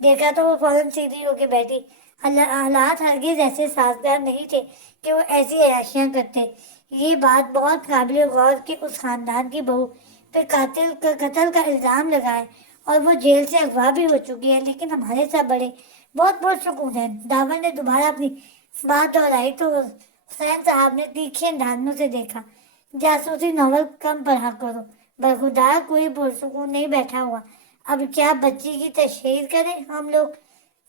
دیکھا تو وہ فوراً سیدھی ہو کے بیٹھی۔ حالات ہرگز ایسے سازگار نہیں تھے کہ وہ ایسی عیاشیاں کرتے۔ یہ بات بہت قابل غور کہ اس خاندان کی بہو پہ قتل کا الزام لگا ہے اور وہ جیل سے اغوا بھی ہو چکی ہے، لیکن ہمارے ساتھ بڑے بہت پرسکون ہیں۔ داور نے دوبارہ اپنی بات دہرائی تو حسین صاحب نے تیکھے اندازوں سے دیکھا۔ جاسوسی ناول کم پڑھا کرو، برخدا کوئی پرسکون نہیں بیٹھا ہوا۔ اب کیا بچی کی تشہیر کریں ہم لوگ؟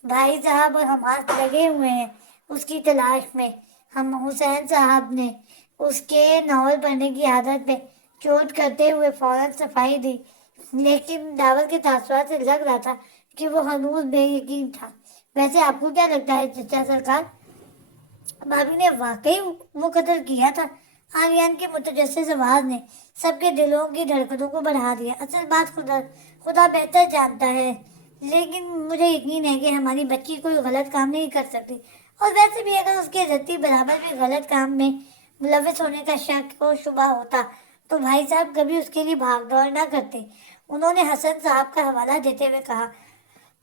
بھائی صاحب اور حماس لگے ہوئے ہیں اس کی تلاش میں۔ ہم حسین صاحب نے اس کے ناول پڑھنے کی عادت پہ چوٹ کرتے ہوئے فوراً صفائی دی، لیکن داور کے تاثرات سے لگ رہا تھا کہ وہ ہنوز بے یقین تھا۔ ویسے آپ کو کیا لگتا ہے چچا سرکار، بھابھی نے واقعی وہ قتل کیا تھا؟ آریان کی متجسس آواز نے سب کے دلوں کی دھڑکنوں کو بڑھا دیا۔ اصل بات خدا بہتر جانتا ہے، لیکن مجھے یقین ہے کہ ہماری بچی کوئی غلط کام نہیں کر سکتی، اور ویسے بھی اگر اس کے رتی برابر بھی غلط کام میں ملوث ہونے کا شک و شبہ ہوتا تو بھائی صاحب کبھی اس کے لیے بھاگ دوڑ نہ کرتے۔ انہوں نے حسن صاحب کا حوالہ دیتے ہوئے کہا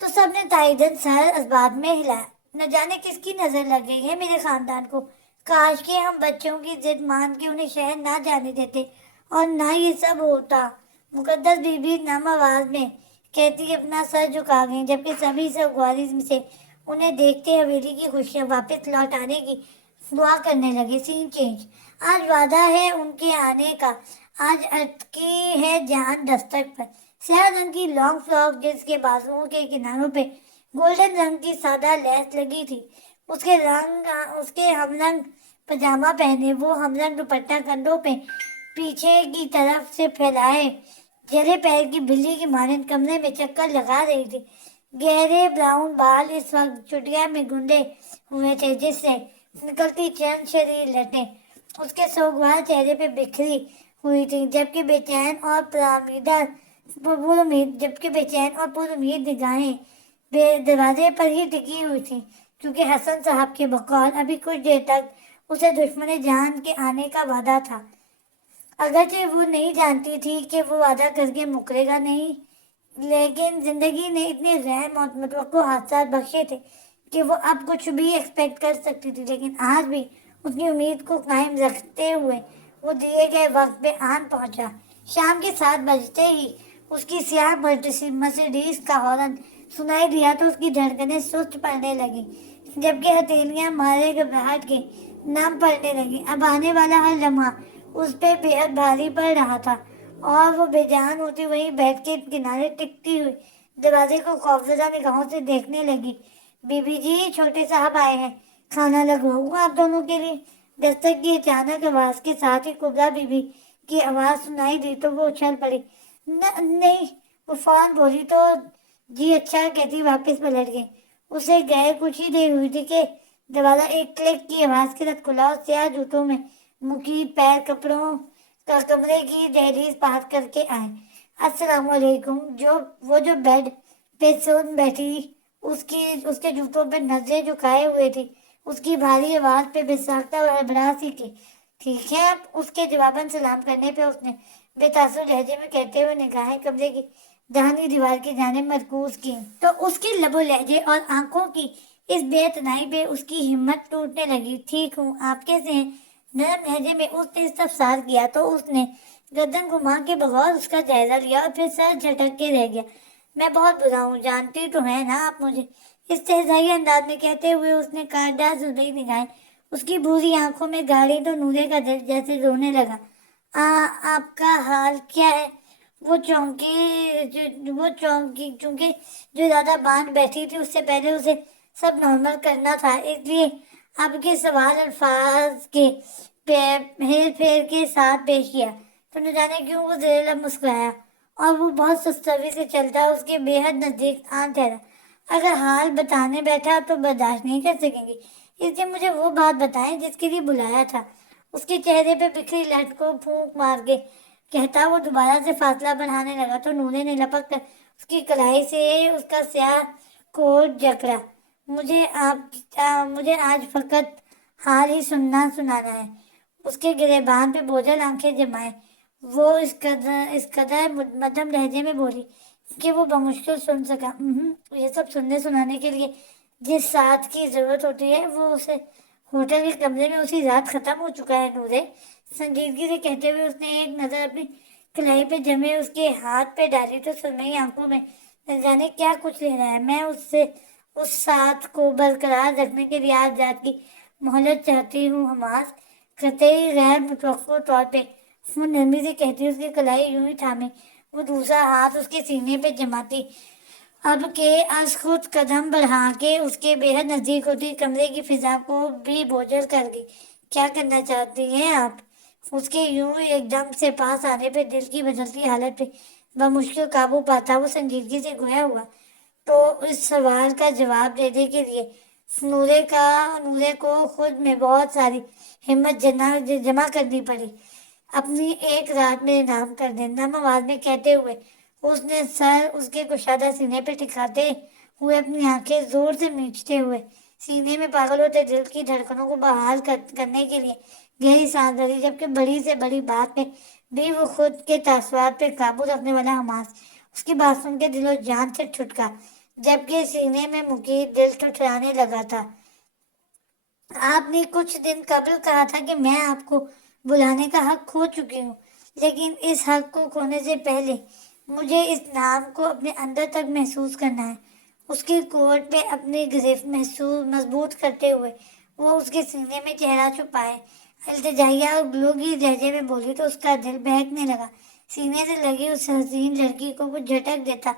تو سب نے تائیدن سر اسباب میں ہلایا۔ نہ جانے کس کی نظر لگ گئی ہے میرے خاندان کو۔ کاش کہ ہم بچوں کی ضد مان کے انہیں شہر نہ جانے دیتے اور نہ یہ سب ہوتا۔ مقدس بی بی نم آواز میں کہتی اپنا سر جھکا گئی، جبکہ سبھی سوگواری سے انہیں دیکھتے حویلی کی خوشیاں واپس لوٹ آنے کی دعا کرنے لگے۔ سین چینج۔ آج وعدہ ہے ان کے آنے کا، آج اٹکی ہے جان دستک پر۔ سیاہ رنگ کی لانگ فراک جس کے بازوؤں کے کناروں پہ گولڈن رنگ کی سادہ لیس لگی تھی، اس کے ہم رنگ پاجامہ پہنے، وہ ہم رنگ دوپٹہ کندھوں پہ پیچھے کی طرف سے پھیلائے جلے پیر کی بلی کی مانند کمرے میں چکر لگا رہی تھی۔ گہرے براؤن بال اس وقت چٹیا میں گنڈے ہوئے تھے، جس سے نکلتی چند شریر لٹیں اس کے سوگوار چہرے پہ بکھری ہوئی تھی، جبکہ بے چین اور پر امید نگاہیں دروازے پر ہی ٹکی ہوئی تھی، کیونکہ حسن صاحب کے بقول ابھی کچھ دیر تک اسے دشمن جان کے آنے کا وعدہ تھا، اگرچہ وہ نہیں جانتی تھی کہ وہ وعدہ کر کے مکرے گا نہیں، لیکن زندگی نے اتنے غیر متوقع حادثات بخشے تھے کہ وہ اب کچھ بھی ایکسپیکٹ کر سکتی تھی۔ لیکن آج بھی اس کی امید کو قائم رکھتے ہوئے وہ دیے گئے وقت پہ آن پہنچا۔ شام کے 7 بجتے ہی اس کی سیاہ مرسیڈیز کا ہارن سنائی دیا تو اس کی دھڑکنیں سست پڑنے لگیں، جبکہ ہتھیلیاں مارے گھبراہٹ کے نام پڑنے لگیں۔ اب آنے والا ہر لمحہ اس پہ بے حد بھاری پڑ رہا تھا، اور وہ بے جان ہوتی وہیں بیٹھ کے کنارے ٹکتی ہوئی دروازے کو خوفزدہ نگاہوں سے دیکھنے لگی۔ بی بی جی، چھوٹے صاحب آئے ہیں، کھانا لگواؤں آپ دونوں کے لیے؟ دستک کی اچانک آواز کے ساتھ ہی کبریٰ بی بی کی آواز سنائی دی تو وہ اچھل پڑی۔ نہیں، وہ فوراً بولی تو جی اچھا کہتی واپس پلٹ گئی۔ اسے گئے کچھ ہی دیر ہوئی تھی کہ دروازہ ایک کلک کی آواز کے ساتھ کھلا اور سیاہ جوتوں میں مکید پیر کمرے کی دہلیز پار کر کے آئے۔ السلام علیکم۔ وہ جو بیڈ پہ سون بیٹھی اس کے جوتوں پہ نظریں جھکائے ہوئے تھی، اس کی بھاری آواز پہ بے ساختہ اور ہڑبڑا سی کی ٹھیک ہے آپ؟ اس کے جواباً سلام کرنے پہ اس نے بے تاثر لہجے میں کہتے ہوئے نگاہیں کمرے کی دہانی دیوار کی جانب مرکوز کی تو اس کے لب و لہجے اور آنکھوں کی اس بے اعتنائی پہ اس کی ہمت ٹوٹنے لگی۔ ٹھیک ہوں، آپ کیسے ہیں؟ نرم لہجے میں اس نے استفسار کیا تو اس نے گردن گھما کے بغور اس کا جائزہ لیا اور پھر سر جھٹک کے رہ گیا۔ میں بہت برا ہوں، جانتی تو ہے نا آپ مجھے؟ استہزائی انداز میں کہتے ہوئے اس نے کاٹدار زرعی نگاہیں اس کی بھوری آنکھوں میں گاڑی تو نورے کا دل جیسے رونے لگا۔ آپ کا حال کیا ہے؟ وہ چونکی چونکہ جو زیادہ باندھ بیٹھی تھی، اس سے پہلے اسے سب نارمل کرنا تھا، اس لیے آپ کے سوال الفاظ کے ہیر پھیر کے ساتھ پیش کیا تو نہ جانے کیوں وہ زیر لب مسکرایا، اور وہ بہت سست روی سے چلتا اس کے بے حد نزدیک آن ٹھہرا۔ اگر حال بتانے بیٹھا تو برداشت نہیں کر سکیں گی، اس لیے مجھے وہ بات بتائیں جس کے لیے بلایا تھا۔ اس کے چہرے پہ بکھری لٹ کو پھونک مار کے کہتا وہ دوبارہ سے فاصلہ بڑھانے لگا تو نورے نے لپک کر اس کی کلائی سے اس کا سیاہ کوٹ جکڑا۔ مجھے آج فقط حال ہی سنانا ہے۔ اس کے گریبان پہ بوجھل آنکھیں جمائے وہ اس قدر مدھم لہجے میں بولی کہ وہ بمشکل سن سکا۔ یہ سب سننے سنانے کے لیے جس ساتھ کی ضرورت ہوتی ہے وہ اسے ہوٹل کے کمرے میں اسی رات ختم ہو چکا ہے نورے، سنجیدگی سے کہتے ہوئے اس نے ایک نظر اپنی کلائی پہ جمے اس کے ہاتھ پہ ڈالی تو سرمئی آنکھوں میں نہ جانے کیا کچھ لے رہا ہے۔ میں اس سے اس ساتھ کو برقرار رکھنے کے لیے آج رات کی مہلت چاہتی ہوں حماس، قطعی غیر متوقع طور پہ وہ نرمی سے کہتی، اس کی کلائی یوں ہی تھامے، وہ دوسرا ہاتھ اس کے سینے پہ جماتی، اب کہ از خود قدم بڑھا کے اس کے بے حد نزدیک ہوتی، کمرے کی فضا کو بھی بوجھل کر گئی۔ کیا کرنا چاہتی ہیں آپ؟ اس کے یوں ایک دم سے پاس آنے پہ دل کی بدلتی حالت پہ بمشکل قابو پاتا وہ سنجیدگی سے گویا ہوا تو اس سوال کا جواب دینے کے لیے نورے کو خود میں بہت ساری ہمت جمع کرنی پڑی۔ اپنی ایک رات میں نام کر دیں، نم آواز میں کہتے ہوئے اس نے سر اس کے کشادہ سینے پہ ٹکاتے ہوئے اپنی آنکھیں زور سے میچتے ہوئے سینے میں پاگل ہوتے دل کی دھڑکنوں کو بحال کرنے کے لیے گہری سانس بھری، جبکہ بڑی سے بڑی بات میں بھی وہ خود کے تاثرات پہ قابو رکھنے والا حماس اس کی بات سن کے دل و جان سے چھٹکا، جبکہ سینے میں مقید دل ٹھٹرانے لگا تھا۔ آپ نے کچھ دن قبل کہا تھا کہ میں آپ کو بلانے کا حق کھو چکی ہوں، لیکن اس حق کو کھونے سے پہلے مجھے اس نام کو اپنے اندر تک محسوس کرنا ہے۔ اس کی کوٹ پہ اپنی گرفت مضبوط کرتے ہوئے وہ اس کے سینے میں چہرہ چھپائے التجائیہ اور گلوگی لہجے میں بولی تو اس کا دل بہکنے لگا۔ سینے سے لگی اس حسین لڑکی کو وہ جھٹک دیتا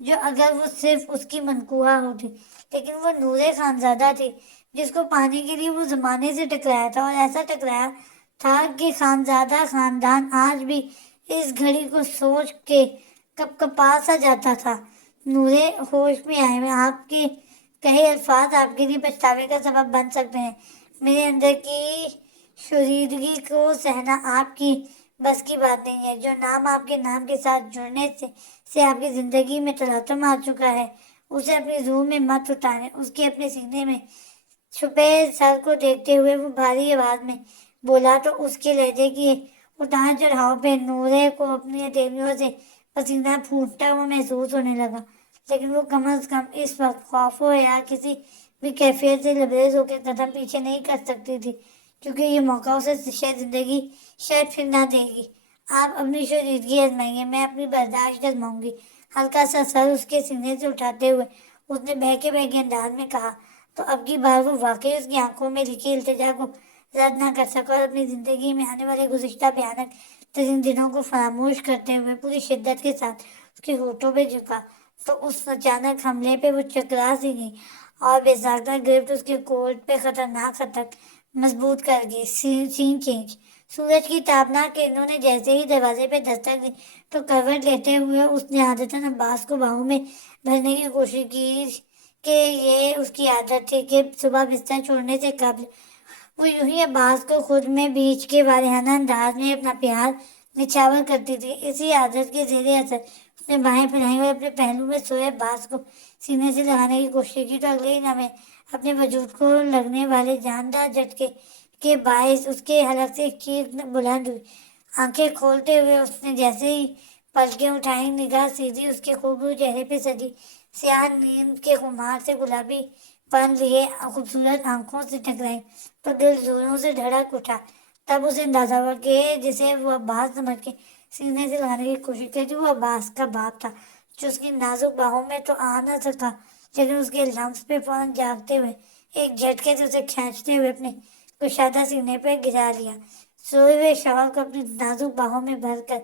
جو اگر وہ صرف اس کی منقوہ ہوتی، لیکن وہ نورِ خانزادہ تھی جس کو پانے کے لیے وہ زمانے سے ٹکرایا تھا، اور ایسا ٹکرایا تھا کہ خانزادہ خاندان آج بھی اس گھڑی کو سوچ کے کپ کپا سا جاتا تھا۔ نورے ہوش میں آئے، آپ کے کہے الفاظ آپ کے لیے پچھتاوے کا سبب بن سکتے ہیں۔ میرے اندر کی شوریدگی کو سہنا آپ کی بس کی بات نہیں ہے۔ جو نام آپ کے نام کے ساتھ جڑنے سے آپ کی زندگی میں تلاطم آ چکا ہے اسے اپنی روح میں مت اتاریں۔ اس کے اپنے سینے میں چھپے سر کو دیکھتے ہوئے وہ بھاری آواز میں بولا تو اس کے لہجے کی اتار چڑھاؤ پہ نورے کو اپنی ہتھیلیوں سے پسینہ پھوٹتا ہوا محسوس ہونے لگا، لیکن وہ کم از کم اس وقت خوف و حیا کسی بھی کیفیت سے لبریز ہو کے قدم پیچھے نہیں کر سکتی تھی، کیونکہ یہ موقع اسے شاید زندگی شاید پھر نہ دے گی۔ آپ اپنی شوریدگی آزمائیے، میں اپنی برداشت آزماؤں گی۔ ہلکا سا سر اس کے سینے سے اٹھاتے ہوئے اس نے بہکے بہکے انداز میں کہا تو اب کی بار وہ واقعی اس کی آنکھوں میں لکھی التجا کو رد نہ کر سکا، اور اپنی زندگی میں آنے والے گزشتہ بھیانک ترین دنوں کو فراموش کرتے ہوئے پوری شدت کے ساتھ اس کے ہونٹوں پہ جھکا تو اس اچانک حملے پہ وہ چکرا سی گئی اور بے ساختہ گرفت اس کے کوٹ پہ خطرناک حد تک مضبوط کر گئی۔ سین چینج۔ سورج کی تابناک کرنوں نے جیسے ہی دروازے پہ دستک دی تو کروٹ لیتے ہوئے اس نے عادتاً عباس کو باہوں میں بھرنے کی کوشش کی کہ یہ اس کی عادت تھی کہ صبح بستر چھوڑنے سے قبل وہ یوں ہی عباس کو خود میں بیچ کے والہانہ انداز میں اپنا پیار نچھاور کرتی تھی۔ اسی عادت کے زیر اثر اس نے باہیں پھیلائیں اور اپنے پہلو میں سوئے عباس کو سینے سے لگانے کی کوشش کی تو اگلے ہی لمحے اپنے وجود کو لگنے والے جاندار جھٹکے کے باعث اس کے حلق سے ایک چیخ بلند ہوئی۔ آنکھیں کھولتے ہوئے اس نے جیسے ہی پلکیں اٹھائیں، نگاہ سیدھی اس کے خوبصورت چہرے پہ سجی سیاہ نیند کے خمار سے گلابی پن لیے خوبصورت آنکھوں سے ٹکرائی تو دل زوروں سے دھڑک اٹھا۔ تب اسے اندازہ ہوا کہ جسے وہ عباس سمجھ کے سینے سے لگانے کی کوشش کی تھی وہ عباس کا باپ تھا، جو اس کی نازک باہوں میں تو آ نہ سکا، لیکن اس کے لمس پہ فوراً جاگتے ہوئے ایک جھٹکے سے اسے کھینچتے ہوئے اپنے کشادہ سینے پہ گرا لیا۔ سوئے ہوئے شوہر کو اپنی نازک باہوں میں بھر کر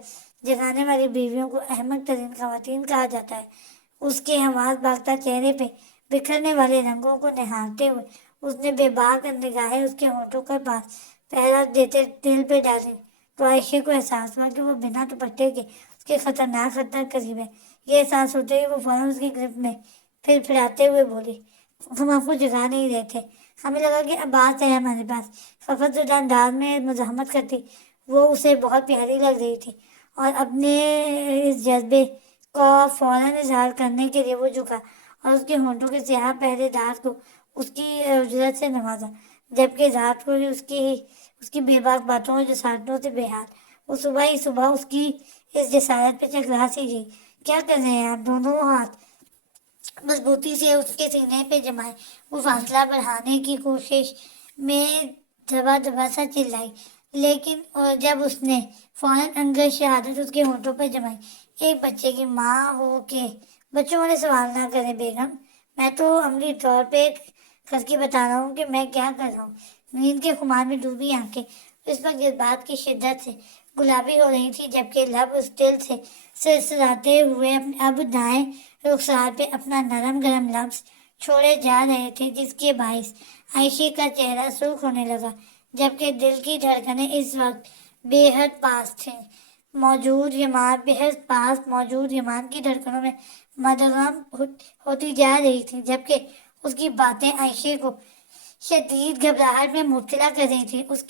جگانے والی بیویوں کو احمق ترین خواتین کہا جاتا ہے۔ اس کے حواس باختہ چہرے پہ بکھرنے والے رنگوں کو نہارتے ہوئے اس نے بے باک نگاہیں اس کے ہونٹوں کے پاس پہرا دیتے دل پہ ڈالی تو عائشہ کو احساس ہوا کہ وہ بنا دوپٹے کے اس کے خطرناک خطر قریب ہے۔ یہ احساس ہوتے ہی وہ فوراً اس کی گرفت میں پھر پھراتے ہوئے بولی، ہم آپ کو جگا نہیں رہے تھے، ہمیں لگا کہ عباس ہے ہمارے پاس۔ فقط زدہ انداز میں مزاحمت کرتی وہ اسے بہت پیاری لگ رہی تھی اور اپنے اس جذبے کا فوراً اظہار کرنے کے لیے وہ جھکا اور اس کے ہونٹوں کے سیاہ پہرے دار کو اس کی اجرت سے نوازا، جبکہ ذات کو ہی اس کی بے باک باتوں اور جسارتوں سے بے حال وہ صبح ہی صبح اس کی اس جسارت پہ چکرا سی گئی کیا کر رہے ہیں آپ؟ دونوں ہاتھ مضبوطی سے اس کے سینے پہ جمائے. وہ فاصلہ بڑھانے کی کوشش میں دبا دبا سا چلائی، لیکن اور جب اس نے فوراً انگر شہادت اس کے ہونٹوں پر جمائی. ایک بچے کی ماں ہو کے بچوں والے سوال نہ کریں بیگم. میں تو عملی طور پہ کر کے بتا رہا ہوں کہ میں کیا کر رہا ہوں. نیند کے خمار میں ڈوبی آنکھیں اس وقت اس بات کی شدت سے گلابی ہو رہی تھی، جبکہ لب اس دل سے سرسراتے ہوئے اپنے اب دائیں رخسار پہ اپنا نرم گرم لفظ چھوڑے جا رہے تھے، جس کے باعث عائشہ کا چہرہ سرخ ہونے لگا، جبکہ دل کی دھڑکنیں اس وقت بے حد پاس تھیں. موجود یمان کی دھڑکنوں میں مدغم ہوتی جا رہی تھی، جبکہ اس کی باتیں عائشہ کو شدید گھبراہٹ میں مبتلا کر رہی تھی. اس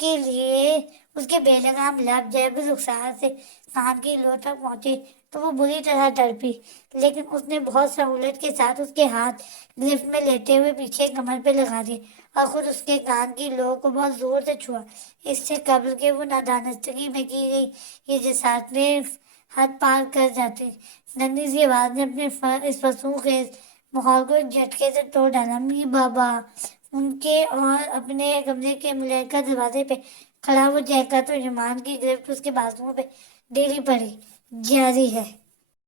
کے بے لگام لب جب رخسار سے کان کی لو تک پہنچے تو وہ بری طرح تڑپی، لیکن اس نے بہت سہولت کے ساتھ اس کے ہاتھ گرفت میں لیتے ہوئے پیچھے کمر پہ لگا دیے اور خود اس کے کان کی لو کو بہت زور سے چھوا. اس سے قبل کہ وہ نادانستگی میں کی گئی یہ جسارتیں حد پار کر جاتی، ننھی سی آواز نے اپنے اس فسوں خیز ماحول کو ایک جھٹکے سے توڑ ڈالا. می بابا! ان کے اور اپنے کمرے کے ملحقہ دروازے پہ کھڑا وہ چہکا تو یمان کی گرفت اس کے بازوؤں پہ ڈیری پڑی. جاری ہے.